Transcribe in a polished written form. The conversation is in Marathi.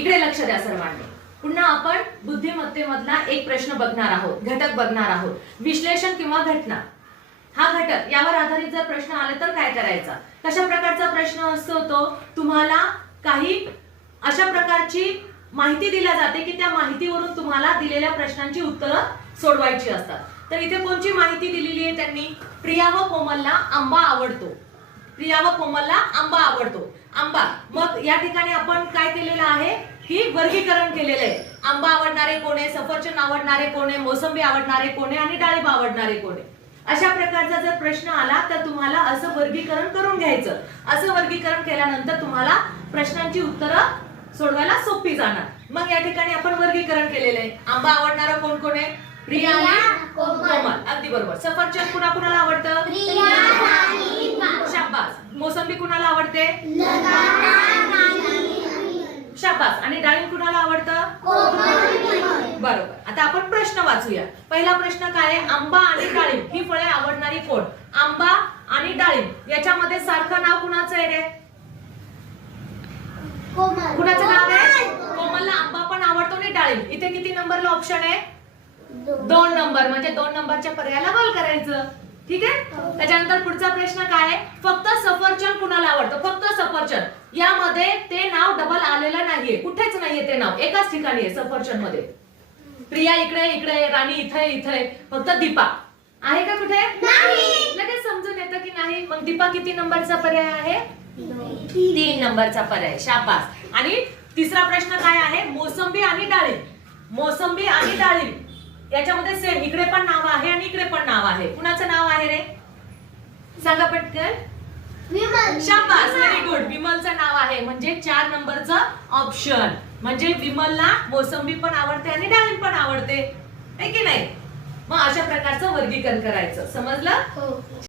इकडे लक्ष द्या सर्वांनी. पुन्हा आपण बुद्धिमत्तेमधला एक प्रश्न बघणार आहोत, घटक बघणार आहोत. विश्लेषण किंवा घटना हा घटक, यावर आधारित जर प्रश्न आले तर काय करायचा. कशा प्रकारचा प्रश्न असतो तो, तुम्हाला काही अशा प्रकारची माहिती दिल्या जाते की त्या माहितीवरून तुम्हाला दिलेल्या प्रश्नांची उत्तरं सोडवायची असतात. तर इथे कोणची माहिती दिलेली आहे त्यांनी, प्रिया व कोमलला आंबा आवडतो. प्रिया व कोमलला आंबा आवडतो. आंबा, मग या ठिकाणी आपण काय केलेलं आहे की वर्गीकरण केलेलं आहे. आंबा आवडणारे कोणे, सफरचंद आवडणारे कोणे, मोसंबी आवडणारे कोणे आणि डाळिंब आवडणारे कोणे. अशा प्रकारचा जर प्रश्न आला तर तुम्हाला असं वर्गीकरण करून घ्यायचं. असं वर्गीकरण केल्यानंतर तुम्हाला प्रश्नांची उत्तरं सोडवायला सोपी जाणार. मग या ठिकाणी आपण वर्गीकरण केलेलं आहे. आंबा आवडणारा कोण कोण आहे, प्रिया आणि कोमल. अगदी बरोबर. सफरचंद कुणाला आवडतं, शाबास. मोसंबी कुणाला आवडते, शाबास. आणि डाळिंब कुणाला आवडतं, बरोबर. आता आपण प्रश्न वाचूया. पहिला प्रश्न काय आहे, आंबा आणि डाळिंब ही फळे आवडणारी कोण. आंबा आणि डाळिंब याच्यामध्ये सारखं नाव कुणाचं आहे रे, कुणाचं नाव आहे, कोमलला आंबा पण आवडतो आणि डाळिंब. इथे किती नंबरला ऑप्शन आहे, 2 नंबर. म्हणजे 2 नंबरच्या पर्यायाला बॉल करायचं. ठीक आहे. त्याच्यानंतर पुढचा प्रश्न काय आहे, फक्त सफरचंद कुणाला आवडतं, फक्त सफरचंद. यामध्ये ते नाव डबल आलेलं नाहीये, कुठेच नाहीये ते नाव, एकाच ठिकाणी आहे सफरचंद मध्ये. प्रिया इकडे इकडे, राणी इथे इथे, फक्त दीपा आहे का कुठे, लगेच समजून येतं की नाही. मग दीपा किती नंबरचा पर्याय आहे, 3 नंबरचा पर्याय. शाबास. आणि तिसरा प्रश्न काय आहे, मोसंबी आणि डाळिंब. मोसंबी आणि डाळिंब याच्यामध्ये सेम, इकडे पण नाव आहे आणि इकडे पण नाव आहे. कुणाचं नाव आहे रे, सांगा पटकन. शाबास, व्हेरी गुड. विमलचं नाव आहे. म्हणजे 4 नंबरचं ऑप्शन. म्हणजे विमलला मोसंबी पण आवडते आणि डाळिंब पण आवडते, है की नाही. मग अशा प्रकारचं वर्गीकरण करायचं. समजलं.